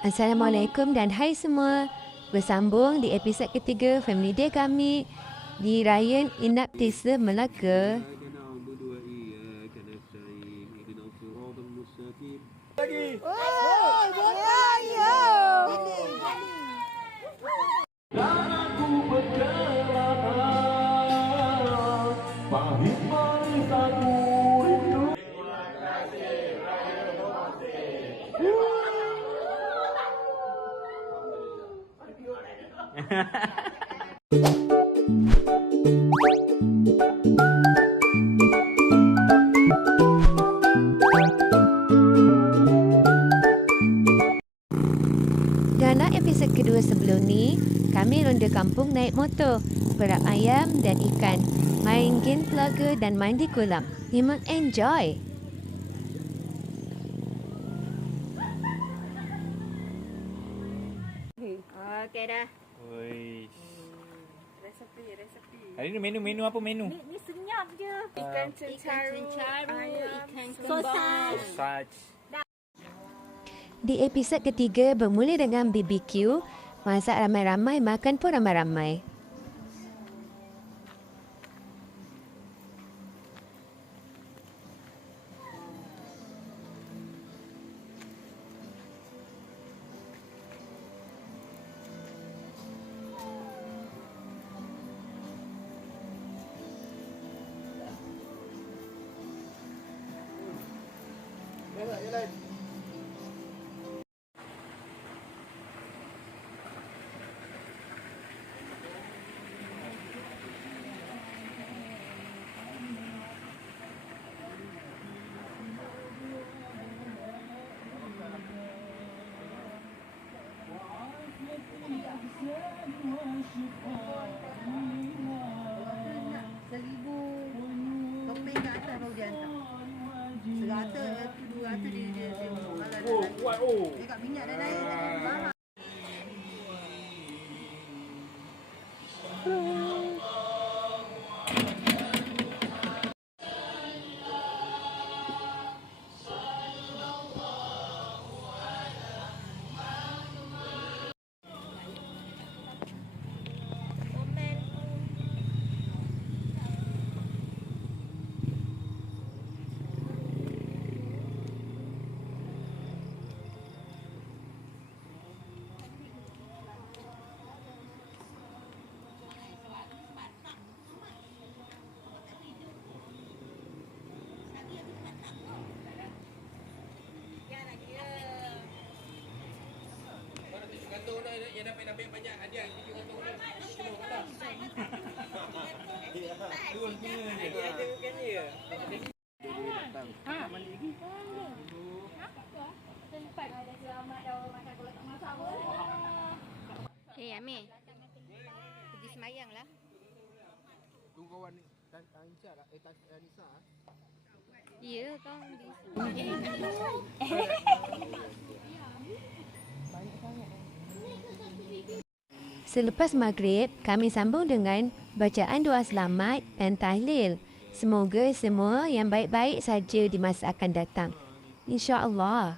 Assalamualaikum dan hai semua. Bersambung di episod ketiga Family Day kami di Raya Inap Desa Melaka. Dalam episod kedua sebelum ni, kami ronda kampung naik motor, perap ayam dan ikan, main game telaga dan mandi kolam. Memang enjoy! Okey dah. Oi. Resepi. Hari ni menu apa menu? Ni senyap je. Ikan cencaru, ayam, ikan sausage. Sausage. Di episod ketiga bermula dengan BBQ, masak ramai-ramai, makan pun ramai-ramai. Seribu topeng kat atas baru dia hantar. 100 tu 200 dia dia kat minyak dan air mahal. Hey Amir. Pergi semayang lah. Tu kawan ni Aisyah lah, Nisa. Ya, kau di. Selepas maghrib, kami sambung dengan bacaan doa selamat dan tahlil. Semoga semua yang baik-baik saja di masa akan datang. InsyaAllah.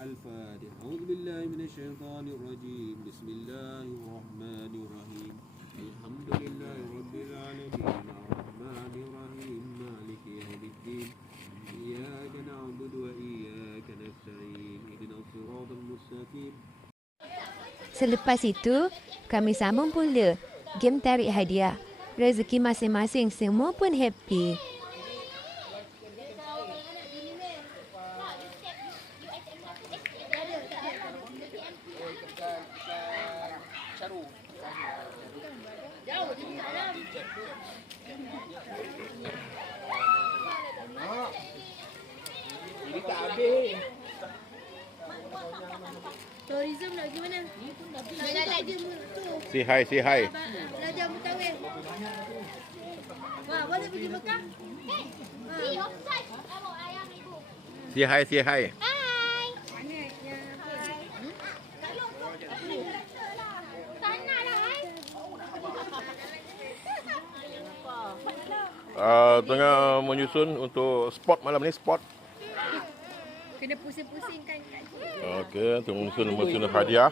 Al-Fatihah. A'udzubillahi minasyaitonir rajim. Bismillahirrahmanirrahim. Alhamdulillahirabbil alamin. Arrahmanir rahim. Maliki yaumiddin. Iyyaka na'budu wa iyyaka nasta'in. Ihdinas siratal mustaqim. Selepas itu, kami sambung pula game tarik hadiah. Rezeki masing-masing, semua pun happy. Ini tak habis. Tourism nak pergi mana? Nak jalan je tu. Say hi. Belajar mutawif. Wah, boleh pergi Mekah? Say hi. Tengah menyusun untuk spot malam ni, spot. Kena pusing-pusingkan kat sini. Okey, tengah menyusun hadiah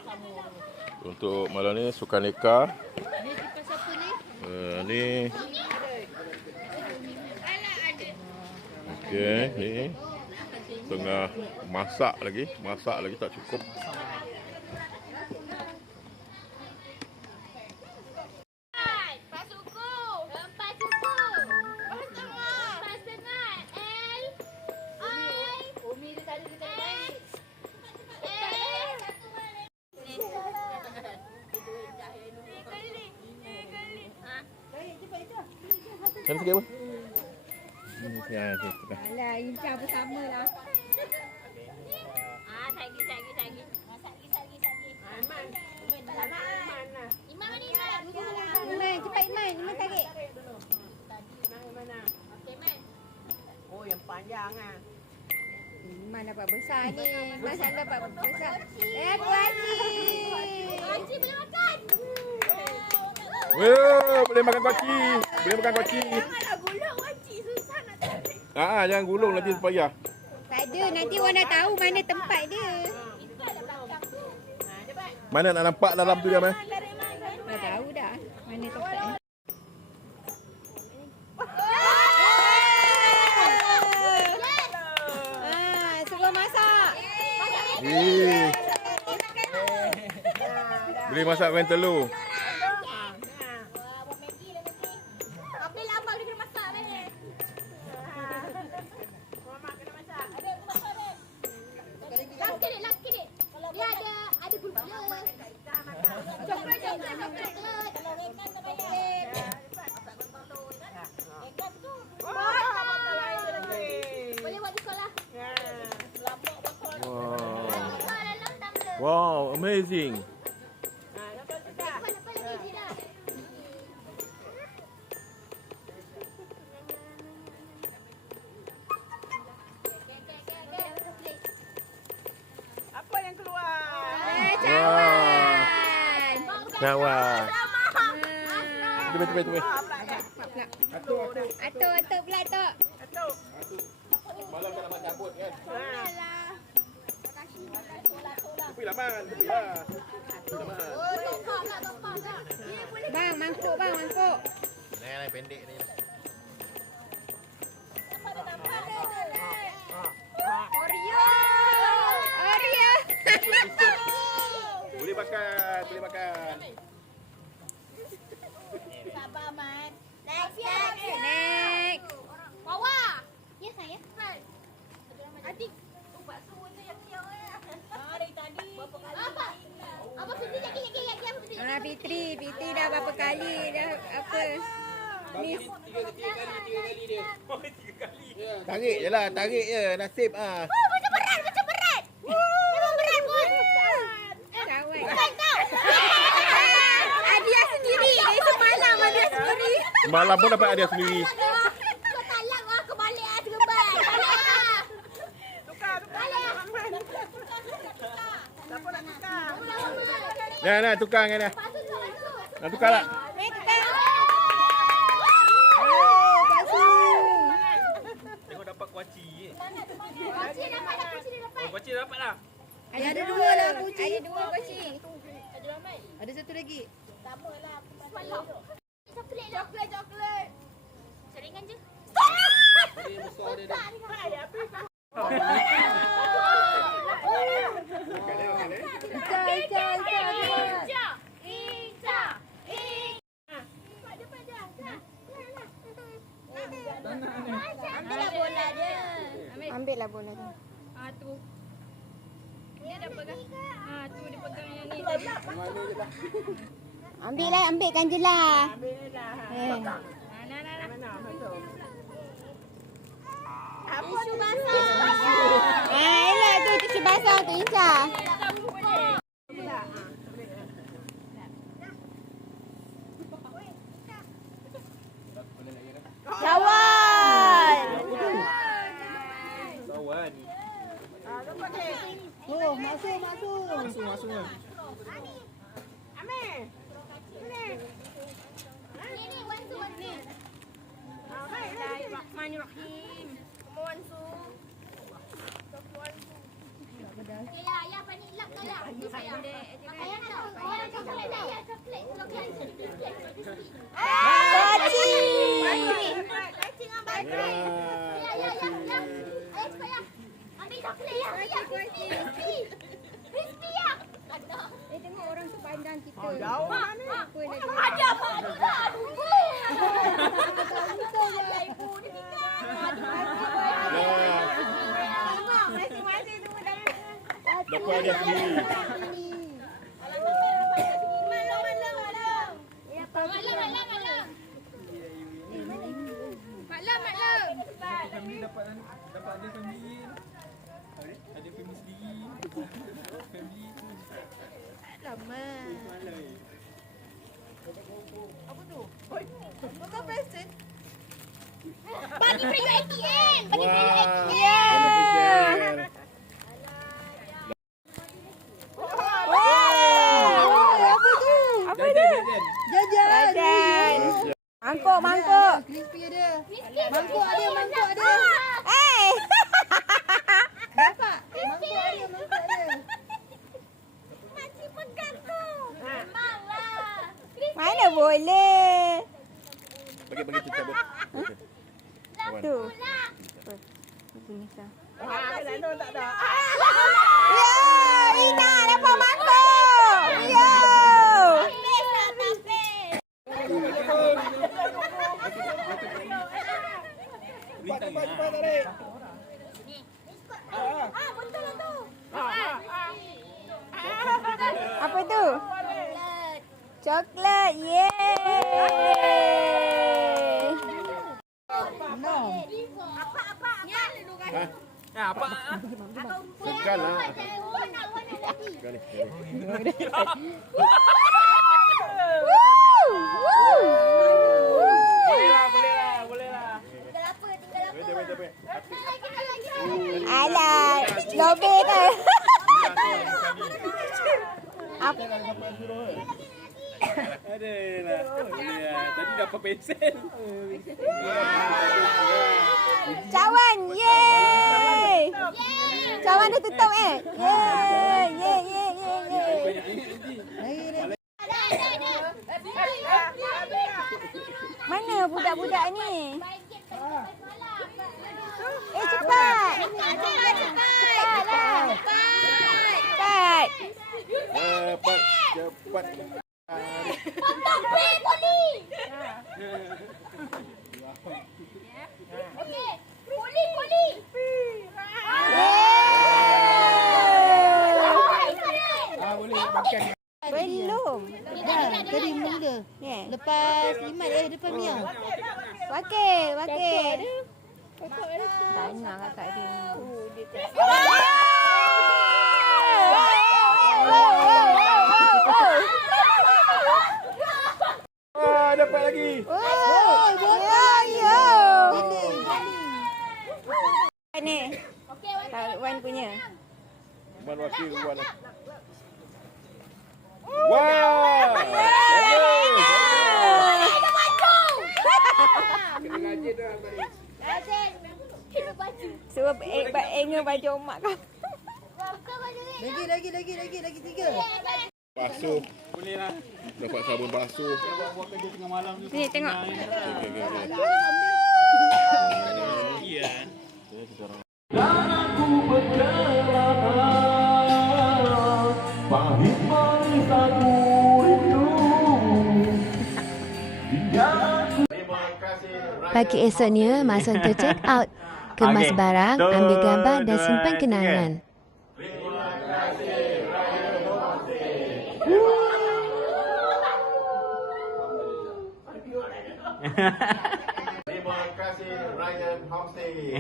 untuk malam ni, sukan leka. Ni kipas siapa ni? Ni. Okey, ni. Tengah masak lagi tak cukup. Kan sikit apa? Ini saya tengah. Alah, Inca pun sama lah. Sagi. Masak lagi. Iman lah. Iman ni Iman. Iman, cepat Iman. Iman tarik. Okey, Iman. Oh, yang panjang ah. Iman dapat besar ni. Mas anda dapat besar. Kuaci. Kuaci boleh makan. Boleh makan kuaci. Janganlah gulung kuaci. Susah nak tarik. Jangan gulung nanti payah. Tak ada, nanti orang dah tahu mana tempat dia. Mana nak nampak dalam tu dia, Man? Dah tahu dah mana tempat dia. Semua masak. Boleh masak main telur. Laki dia. Dia ada gula. Coklat. Kalau rekan dah bayar. Rekan tu. Boleh buat di sekolah. Wow, amazing. Cawan. Tunggu. Atuk pula Atuk. Malam tak dapat cabut kan? Tepi lah, Man. Bang, mangkuk. Ni pendek ni. Oreo. Boleh makan. Sabar, Man. Next. Wawa. Ya, saya. Adik. Bakso tu yang kiau dari tadi. Berapa kali? Apa Fitri jadi Fitri dah berapa kali dah apa? Miss. Tiga kali dia. Tarik je. Nasib ah. Macam berat. Memang berat pun. Cawan. Bukan tau. Hadiah sendiri. Dari semalam hadiah sendiri. Malam pun dapat hadiah sendiri. Kau talang lah. Kau balik lah. Terlebat. Tukar. Siapa nak tukar? Nah, tukar dengan dia. Nak tukar tak? Tengok dapat kuaci je. Kuaci dapat. Kuaci dapat lah. Ada dua lah kucing. Ada dua kucing. Ada ramai. Ada satu lagi. Sama lah. Semalam. Coklat. Seringan je. Dia besar dia dah. Ambil lah bola tu. Tu. Dia dah pegang. Tu dia pegang yang ni. Ambilkan je lah. Tisu basah. Elok tu tisu basah tu Inca. Cawan. Oh, masuk. Ni, one two. Bismillahirrahmanirrahim. Mohon su. Okay, ya, panik lap tu ya. Ayah nak coklat dah ya, coklat. Kuaci. Kucing abang. Ya. Ayah cepat ya. Ambil coklat ya. Crispy ya. Tengok orang tu pandang kita. Jauh. Ada apa? Ibu ni masing-masing tu dah. Dapat hadiah sendiri. Maklum. Family dapat ada family. Ada family sendiri. Family. Lama. Bukan present. Bagi preview ATM. Bagi preview ATM. Jajan. Mangkuk. Crispy ada. Mangkuk ada. Eh. Nampak? Mangkuk ada. Makcik pegang tu. Memanglah. Mana boleh. Bagi tu cabut. Tu. Ya, Ina dapat mangkuk. Ya. Betul lah tu. Apa tu? Coklat. Yeay. No. Apa? Apa? Segal lah. Sekali. Boleh lah. Tinggal apa? Wait. Alah, lobby tu. Apa? Ada lah. Boleh lah. Tadi dapat pensel. Cawan, yeay. Cawan dah tutup Yeay. Mana budak-budak ni? Cepat. Cepat. Play poli. Okey. Poli. Boleh makan. Belum. Dah, tadi mula. Ni. Lepas Iman depan Mia. Wakil. Tanya kakak dia. Dapat lagi. Ni. Wan punya. Wan wakil Wan. Wow. Kena gaji tu tadi. Suruh engah baju mak kau. Lagi 3. Basuh. Boleh lah. Dapat sabun basuh. Buat kerja tengah malam ni. Ni tengok. Ya. Pagi esoknya, masa untuk check out. Kemas barang, ambil gambar dan simpan kenangan. Terima kasih Ryan Homestay.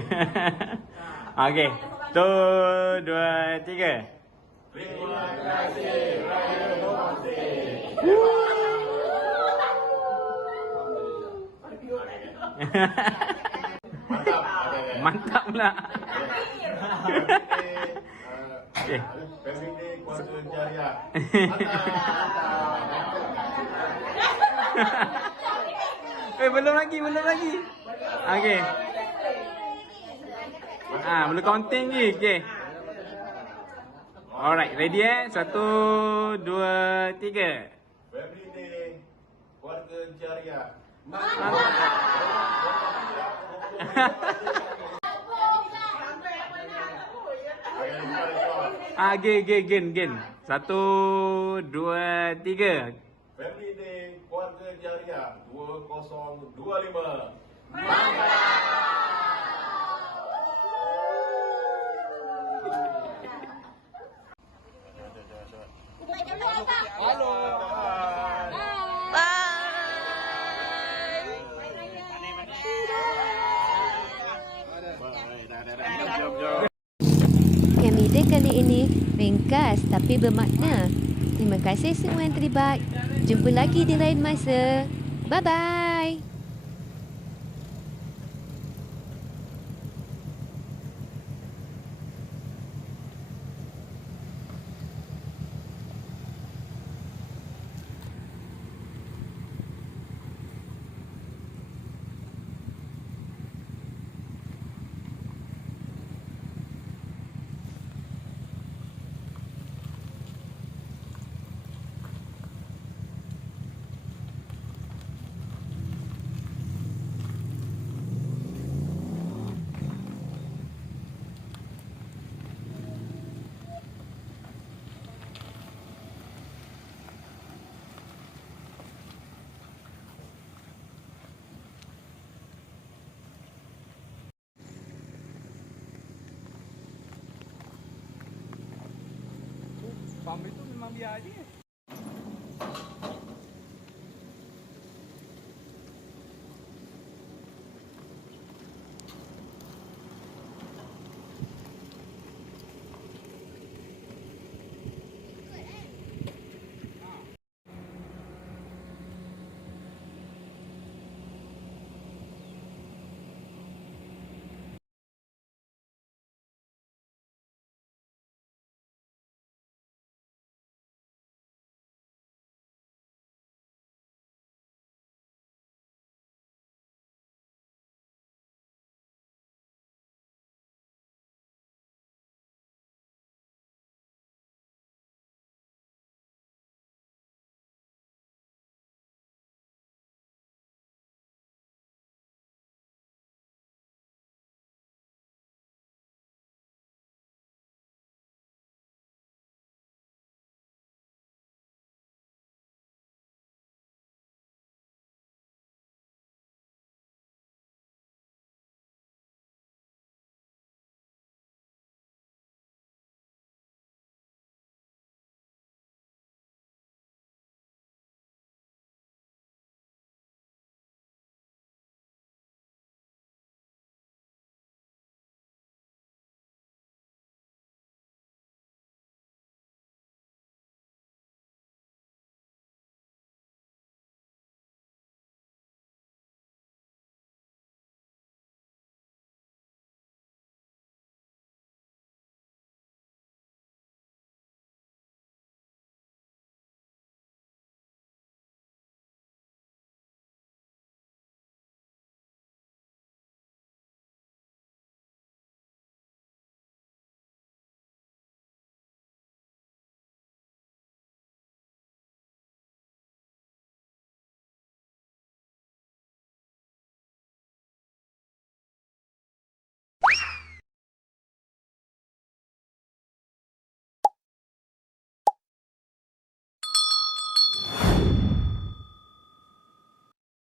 Okey. 1, 2, 3. Terima kasih Ryan Homestay. Mantap pula. Okey. Family Kuala Jaya. Mantap. Belum lagi, belum lagi. Okey. Belum counting je. Okey. Alright, ready 1, 2, 3. Family Day, keluarga Jariah. Again. 1, 2, 3. Family Day, keluarga Jariah 2025. Baik, apa? Halo. Kamida kali ini ringkas tapi bermakna. Terima kasih semua yang terlibat. Jumpa lagi di lain masa. Bye-bye. Pam itu memang biar aja.